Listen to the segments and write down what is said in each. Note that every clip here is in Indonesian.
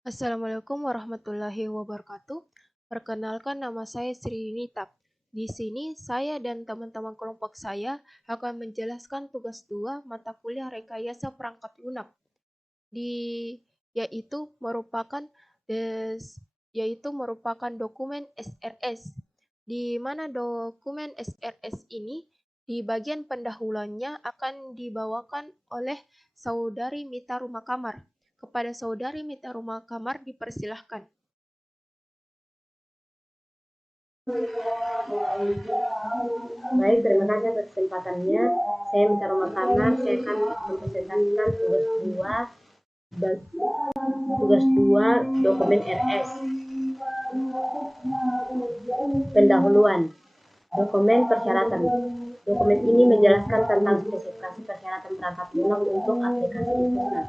Assalamualaikum warahmatullahi wabarakatuh. Perkenalkan, nama saya Sri Yunita. Di sini saya dan teman-teman kelompok saya akan menjelaskan tugas 2 mata kuliah rekayasa perangkat lunak di yaitu merupakan des, yaitu merupakan dokumen SRS, di mana dokumen SRS ini di bagian pendahuluannya akan dibawakan oleh Saudari Mita Rumah Kamar. Kepada Saudari Mita Rumah Kamar dipersilahkan. Baik, terima kasih atas kesempatannya. Saya minta rumah kamar, saya akan mempresentasikan dan tugas 2 dokumen RS. Pendahuluan. Dokumen persyaratan. Dokumen ini menjelaskan tentang spesifikasi persyaratan perangkat lunak untuk aplikasi IPUSNA,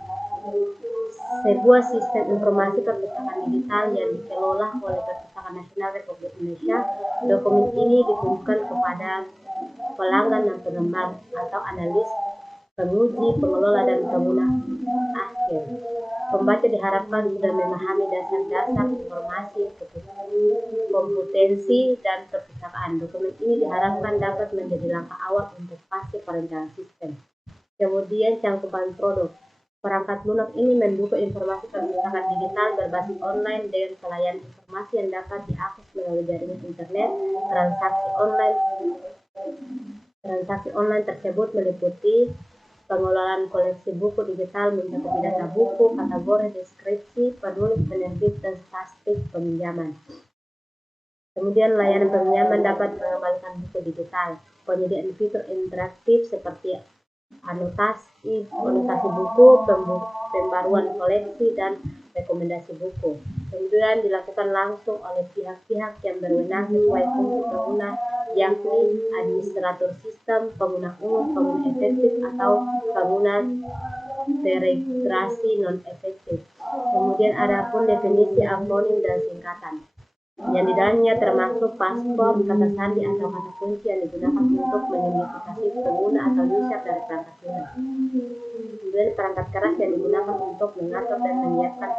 sebuah sistem informasi perpustakaan digital yang dikelola oleh Perpustakaan Nasional Republik Indonesia. Dokumen ini ditujukan kepada pelanggan dan pengembang atau analis, penguji, pengelola, dan pengguna akhir. Pembaca diharapkan sudah memahami dasar-dasar informasi, kompetensi, dan perpustakaan. Dokumen ini diharapkan dapat menjadi langkah awal untuk fase perencanaan sistem. Kemudian cangkupan produk. Perangkat lunak ini mendukung informasi perpustakaan digital berbasis online dengan pelayanan informasi yang dapat diakses melalui jaringan internet. Transaksi online tersebut meliputi pengelolaan koleksi buku digital, mencatat data buku, kategori, deskripsi, penulis, penerbit, dan statistik peminjaman. Kemudian layanan peminjaman dapat mengembalikan buku digital. Penyediaan fitur interaktif seperti anotasi buku, pembaruan koleksi, dan rekomendasi buku. Kemudian dilakukan langsung oleh pihak-pihak yang berwenang sesuai fungsi pengguna, yakni administrator sistem, pengguna umum, pengguna efektif, atau pengguna teregistrasi non-efektif. Kemudian ada pun definisi akronim dan singkatan, yang di dalamnya termasuk paspor, kata sandi, atau kata kunci yang digunakan untuk mengidentifikasi pengguna atau user dari perangkat lunak. Kemudian perangkat keras yang digunakan untuk mengatur dan menyiapkan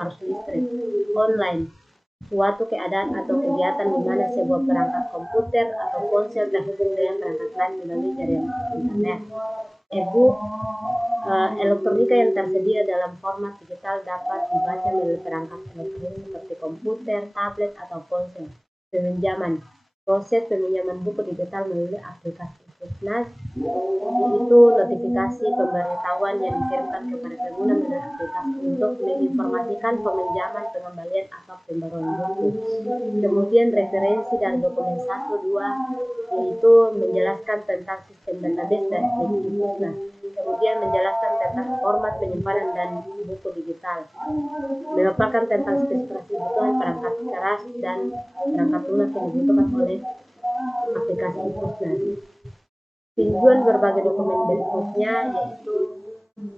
arus listrik online, suatu keadaan atau kegiatan di mana sebuah perangkat komputer atau ponsel terhubung dengan perangkat lain melalui jaringan internet. E-book elektronika yang tersedia dalam format digital dapat dibaca melalui perangkat elektronik seperti komputer, tablet, atau ponsel. Peminjaman. Proses peminjaman buku digital melalui aplikasi IPUSNA, yaitu notifikasi pemberitahuan yang dikirimkan kepada pengguna melalui aplikasi untuk menginformasikan peminjaman, pengembalian, atau pembaruan buku. Kemudian referensi dan dokumen 1, 2, yaitu menjelaskan tentang sistem database dan IPUSNA. Kemudian menjelaskan tentang format penyimpanan dan buku digital, memaparkan tentang spesifikasi kebutuhan perangkat keras dan perangkat lunak yang dibutuhkan oleh aplikasi IPUSNA. Tujuan berbagai dokumen berikutnya yaitu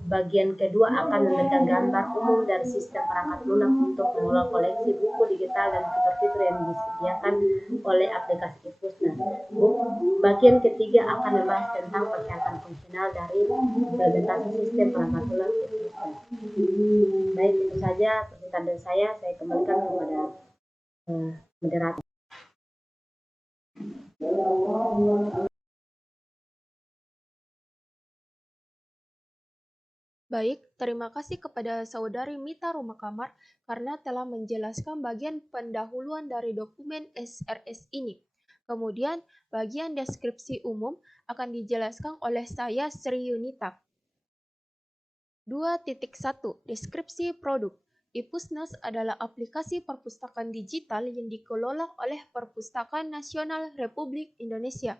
bagian kedua akan memberikan gambar umum dari sistem perangkat lunak untuk mengelola koleksi buku digital dan fitur-fitur yang disediakan oleh aplikasi IPUSNA. Bagian ketiga akan membahas tentang persyaratan fungsional dari implementasi sistem perangkat lunak IPUSNA. Baik, itu saja perkataan dari saya kembalikan kepada moderator. Baik, terima kasih kepada Saudari Mita Rumah Kamar karena telah menjelaskan bagian pendahuluan dari dokumen SRS ini. Kemudian, bagian deskripsi umum akan dijelaskan oleh saya Sri Yunita. 2.1 Deskripsi produk. IPUSNAS adalah aplikasi perpustakaan digital yang dikelola oleh Perpustakaan Nasional Republik Indonesia.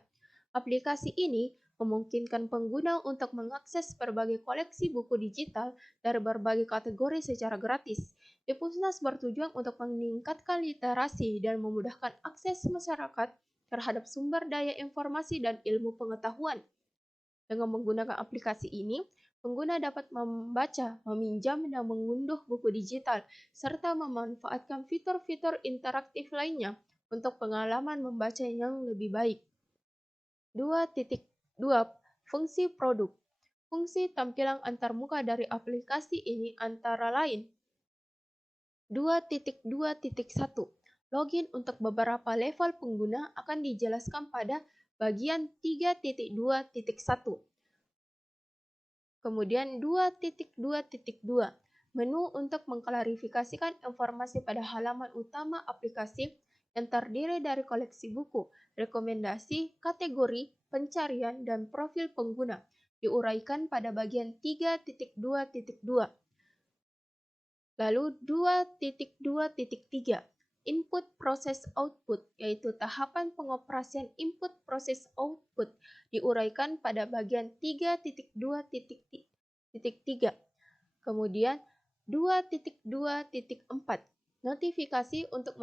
Aplikasi ini memungkinkan pengguna untuk mengakses berbagai koleksi buku digital dari berbagai kategori secara gratis. IPUSNAS bertujuan untuk meningkatkan literasi dan memudahkan akses masyarakat terhadap sumber daya informasi dan ilmu pengetahuan. Dengan menggunakan aplikasi ini, pengguna dapat membaca, meminjam, dan mengunduh buku digital, serta memanfaatkan fitur-fitur interaktif lainnya untuk pengalaman membaca yang lebih baik. 2.2 Fungsi produk. Fungsi tampilan antarmuka dari aplikasi ini antara lain 2.2.1 Login untuk beberapa level pengguna akan dijelaskan pada bagian 3.2.1. Kemudian 2.2.2 Menu untuk mengklarifikasikan informasi pada halaman utama aplikasi yang terdiri dari koleksi buku, rekomendasi, kategori, pencarian, dan profil pengguna, diuraikan pada bagian 3.2.2. Lalu 2.2.3 Input Proses Output, yaitu tahapan pengoperasian input proses output, diuraikan pada bagian 3.2.3. Kemudian 2.2.4 Notifikasi untuk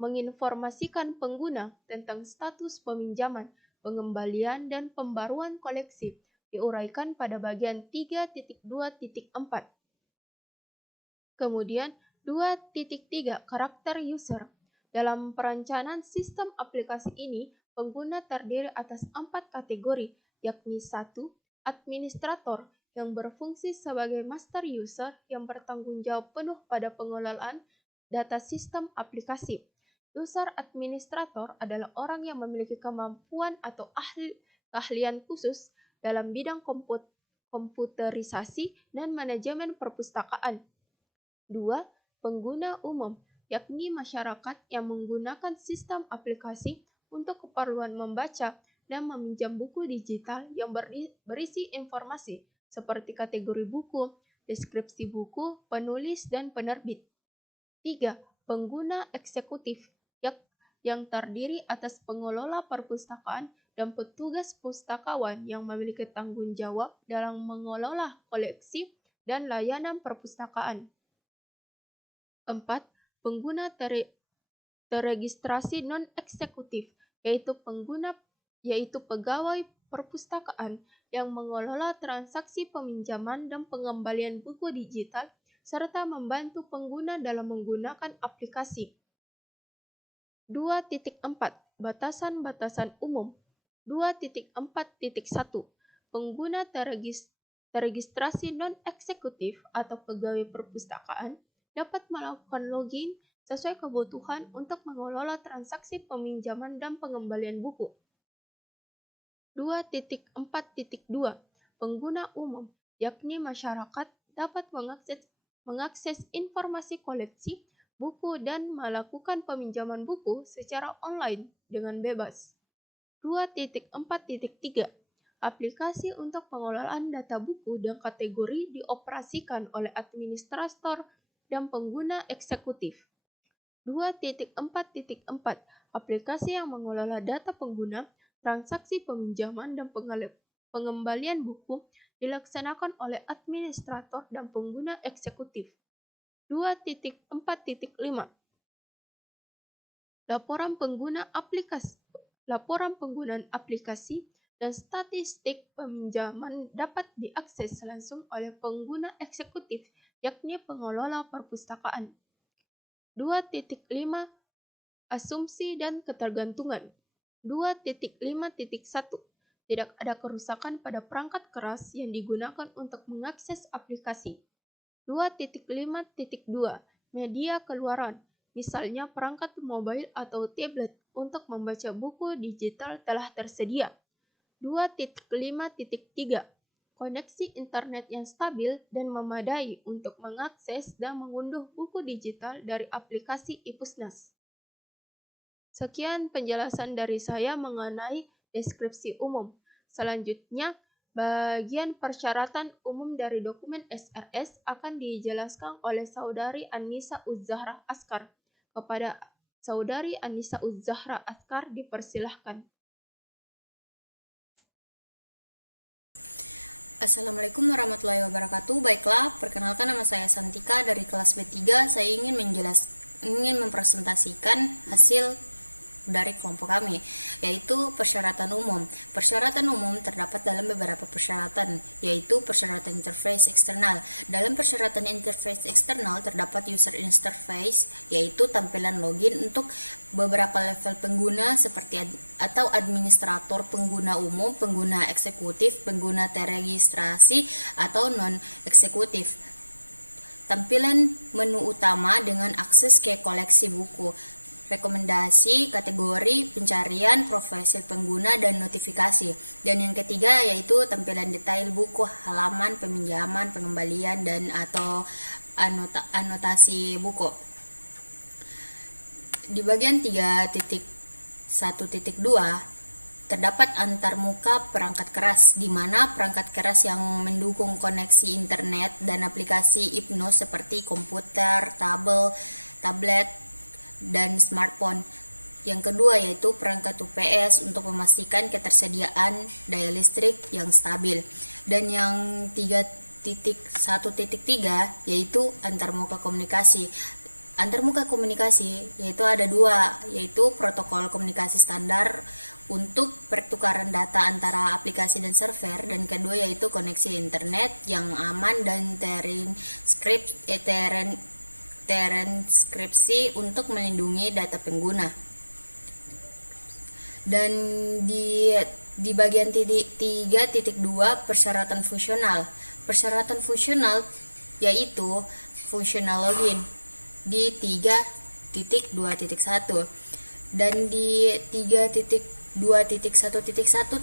menginformasikan pengguna tentang status peminjaman, pengembalian, dan pembaruan koleksi, diuraikan pada bagian 3.2.4. Kemudian 2.3 Karakter User. Dalam perencanaan sistem aplikasi ini, pengguna terdiri atas 4 kategori, yakni 1. Administrator, yang berfungsi sebagai master user yang bertanggung jawab penuh pada pengelolaan data sistem aplikasi. User administrator adalah orang yang memiliki kemampuan atau keahlian khusus dalam bidang komputerisasi dan manajemen perpustakaan. 2. Pengguna umum, yakni masyarakat yang menggunakan sistem aplikasi untuk keperluan membaca dan meminjam buku digital yang berisi informasi seperti kategori buku, deskripsi buku, penulis, dan penerbit. 3. Pengguna eksekutif, yang terdiri atas pengelola perpustakaan dan petugas pustakawan yang memiliki tanggung jawab dalam mengelola koleksi dan layanan perpustakaan. 4. Pengguna teregistrasi non-eksekutif, yaitu pegawai perpustakaan yang mengelola transaksi peminjaman dan pengembalian buku digital serta membantu pengguna dalam menggunakan aplikasi. 2.4 Batasan-batasan umum. 2.4.1 Pengguna teregistrasi non-eksekutif atau pegawai perpustakaan dapat melakukan login sesuai kebutuhan untuk mengelola transaksi peminjaman dan pengembalian buku. 2.4.2 Pengguna umum, yakni masyarakat, dapat mengakses informasi koleksi, buku, dan melakukan peminjaman buku secara online dengan bebas. 2.4.3 Aplikasi untuk pengelolaan data buku dan kategori dioperasikan oleh administrator dan pengguna eksekutif. 2.4.4 Aplikasi yang mengelola data pengguna, transaksi peminjaman, dan pengembalian buku dilaksanakan oleh administrator dan pengguna eksekutif. 2.4.5 Laporan penggunaan aplikasi dan statistik peminjaman dapat diakses langsung oleh pengguna eksekutif, yakni pengelola perpustakaan. 2.5 Asumsi dan ketergantungan. 2.5.1 Tidak ada kerusakan pada perangkat keras yang digunakan untuk mengakses aplikasi. 2.5.2 Media keluaran, misalnya perangkat mobile atau tablet untuk membaca buku digital telah tersedia. 2.5.3 Koneksi internet yang stabil dan memadai untuk mengakses dan mengunduh buku digital dari aplikasi Ipusnas. Sekian penjelasan dari saya mengenai deskripsi umum. Selanjutnya, bagian persyaratan umum dari dokumen SRS akan dijelaskan oleh Saudari Annisa Uzzahra Askar. Kepada Saudari Annisa Uzzahra Askar dipersilahkan. Assalamualaikum warahmatullahi wabarakatuh. Baiklah, perkenalkan nama saya Santika dari kelas B3. Saya ingin mempresentasikan hasil dari kelompok kami, yaitu persyaratan umum. Persyaratan umum terdapat dalam beberapa persyaratan, yaitu persyaratan interface eksternal. Dalam persyaratan interface eksternal terdapat user interface, yaitu tampilan login untuk beberapa level pengguna seperti atau administrator, pengguna umum, pengguna eksekutif, pengguna teregistrasi, atau non-eksekutif. tampilan menu utama dengan akses ke koleksi buku, rekomendasi, kategori, pencarian, profil pengguna, dan notifikasi. Dan yang ketiga yaitu tampilan detail buku, halaman, peminjaman, pengembalian, dan atau anotasi buku. Di bagian 3.1.2 terdapat antarmuka perangkat keras, di mana perangkat keras yang mendukung koneksi internet dan aplikasi IPNOS seperti komputer, tablet, dan smartphone. Yang kedua yaitu perangkat UPS untuk memastikan ketersediaan daya listrik yang stabil. Dan yang 3.1.3 yaitu antarmuka komunikasi. Antarmuka komunikasi yaitu ada dua, yaitu protokol komunikasi standar untuk pertukaran data antara aplikasi dan server, dan kedua yaitu koneksi internet yang aman dan terenkripsi untuk melindungi data pengguna. Dan di bagian 3.2 persyaratan fungsional. Persyaratan fungsional yaitu functional login di 3.2.1, dan di 3.2.1.1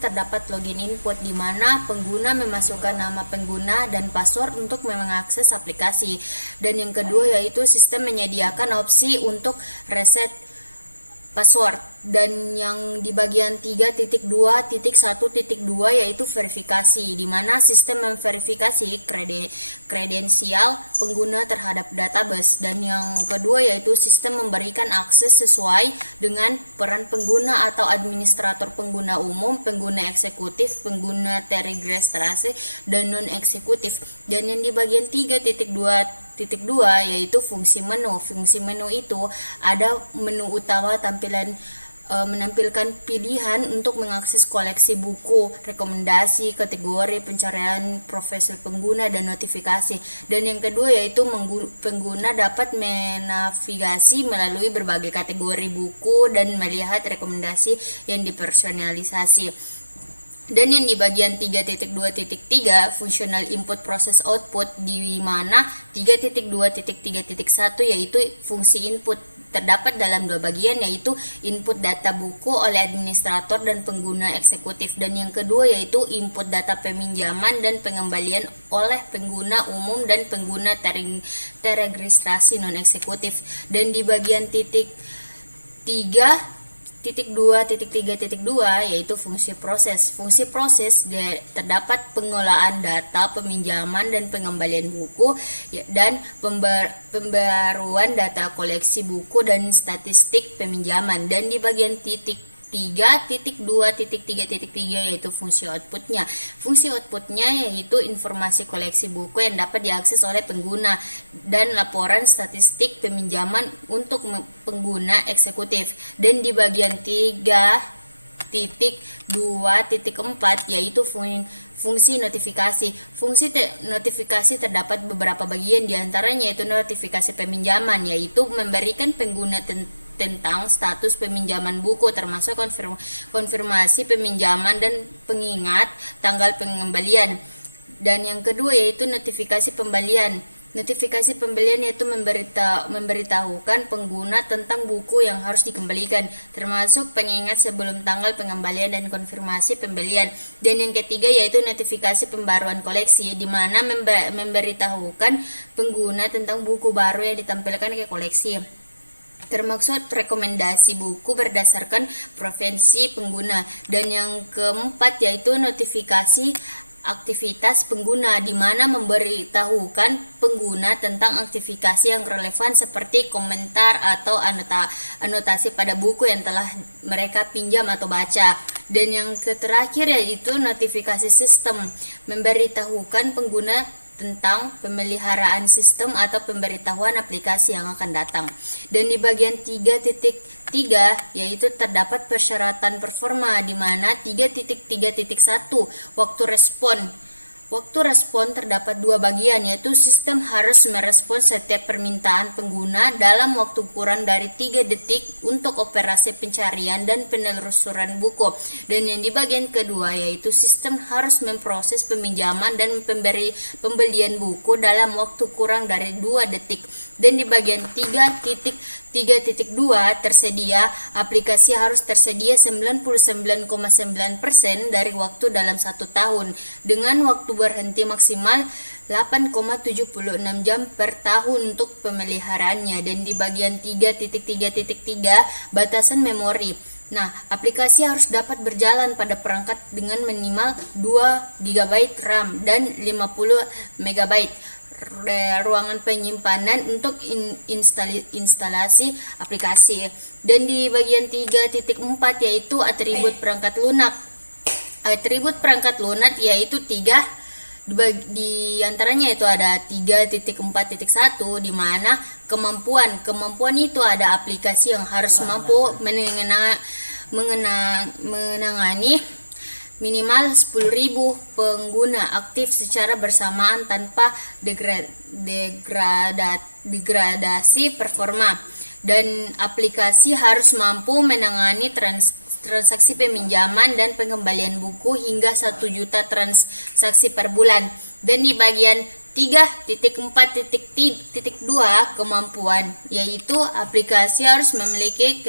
terdapat login input, di mana pengguna memasukkan nama pengguna dan password untuk mengakses aplikasi. Dan yang kedua yaitu sistem menyediakan opsi untuk reset password. Dan yang di bagian 3.2.1.2 yaitu verifikasi, di mana sistem memverifikasi kredensial pengguna terhadap database. Dan yang kedua yaitu sistem memberikan akses sesuai dengan peran pengguna atau administrator pengguna umum, pengguna eksekutif, pengguna teregistrasi, dan non-eksekutif. Dan yang di bagian 3.2.2 yaitu fungsi menu. Fungsi menu itu ada menu utama menampilkan pilihan untuk mengakses koleksi buku, rekomendasi, kategori, pencarian, profil pengguna, dan notifikasi. Dan yang kedua yaitu pengguna dapat menavigasi melalui berbagai kategori buku dan melihat rekomendasi yang dipersonalisasi. Dan yang di bagian 3.2.3 fungsional input process output, di mana 3.2.3.1 yaitu fungsi input terdapat dalam dua bagian, yaitu input data buku oleh administrator dan pengguna eksekutif, dan yang kedua yaitu input data peminjaman dan pengembalian oleh pengguna umum dan pengguna teregistrasi non eksekutif. Dan di bagian 3.2.3.2 yaitu fungsi proses. Fungsi proses terdapat pengolahan data peminjaman dan pengembalian buku, dan pembaruan data koleksi buku dan statistik peminjaman. Dan di bagian 3.2.3.3 yaitu fungsi outputnya. Fungsi outputnya yaitu informasi koleksi buku yang dapat diakses oleh pengguna dan laporan statistik peminjaman untuk pengguna eksekutif. Dan di bagian 3.2.4 yaitu fungsi notifikasi. Fungsi notifikasi terdapat beberapa bagian, diantaranya yaitu notifikasi peminjaman, yaitu memberikan pengguna tentang status peminjaman buku, termasuk konfirmasi peminjaman dan pengingat tanggal pengembalian. Dan yang kedua yaitu notifikasi pembelian. Notifikasi pembelian yaitu memberitahukan pengguna tentang buku yang harus dikembalikan, termasuk pengingat sebelum tanggal pengembalian dan konfirmasi pembelian. Dan yang ketiga yaitu notifikasi pembaruan koleksi, di mana memberitahukan pengguna tentang buku baru yang ditampilkan ke koleksi, termaksud rekomendasi buku berdasarkan preferensi pengguna. Dan yang keempat yaitu notifikasi aktivitas pengguna, di mana memberitahukan pengguna tentang aktivitas yang relevan seperti komentar atau anotasi pada buku yang telah mereka pinjam atau baca. Dan yang terakhir yaitu notifikasi sistem, memberitahukan pengguna tentang pemeliharaan sistem atau pemberitahuan aplikasi yang akan datang. Dan di bagian 3.3 yaitu terdapat persyaratan performa, di mana 3.3.1 waktu respon Waktu respon terdapat dua bagian, yaitu sistem harus merespon setiap permintaan pengguna dalam waktu kurang dari 3 detik untuk operasi pencarian dan penelusuran buku. Dan yang di bagian kedua yaitu sistem harus memproses peminjaman dan pembelian buku dalam waktu kurang dari 2 detik. Dan di bagian 3.2 tersedia, aplikasi harus tersedia 99,9% dari waktu dalam 1 tahun dengan waktu berhenti maksimal 8,76 jam per tahun untuk pemeliharaannya. Dan di bagian 3.3.3 batasan memori. Nah, aplikasi harus dapat berjalan pada perangkat dengan minimal 2 GB RAM dan 50 MB ruangan penyimpanan untuk instalasi aplikasi. Dan di bagian 3.4 yaitu atribut perangkat lunak. Atribut perangkat lunak yaitu 3, di antaranya itu ada 3.4.1 di mana kemampuan itu ada aplikasi yang harus mampu menangani minimal 10.000 pengguna aktif secara bersamaan tanpa degradasi performa. Dan aplikasi harus mampu menangani transaksi peminjaman dan pengembalian buku hingga 1 juta transaksi per bulan. Dan di bagian 3.4.2 kemampuan, yaitu aplikasi harus memiliki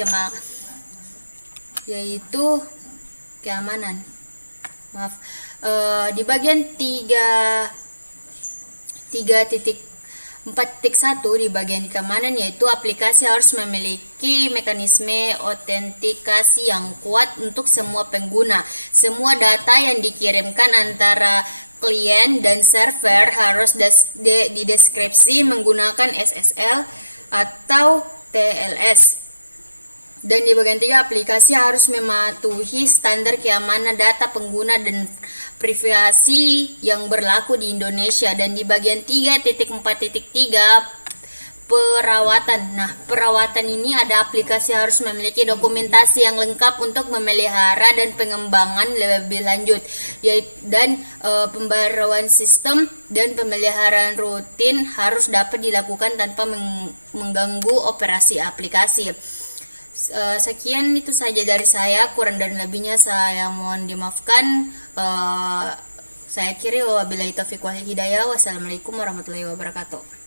keamanan. Di bagian 3.4.1 di bagian keamanan yaitu aplikasi harus memiliki mekanisme autentikasi yang kuat untuk semua pengguna. Semua data yang dikirimkan antara klien dan server harus dideskripsi menggunakan SSL atau TLS. Dan di bagian 3, aplikasi harus mematuhi standar keamanan data pengguna dan privasi yang berlaku di Indonesia. Dan di bagian 3.4.3 perawatan. Nah, perawatan ini ada aplikasi harus memiliki dokumentasi yang lengkap untuk memelihara dan pengembangan lebih lanjut. Dan pembaruan sistem dan pemeliharaan rutin harus dapat dilakukan tanpa mengganggu operasi aplikasi. Sekian itu saja dari saya, kurang dan lebihnya saya mohon dimaafkan. Saya akhiri, wabillahi taufiq wal hidayah. Wassalamualaikum warahmatullahi wabarakatuh.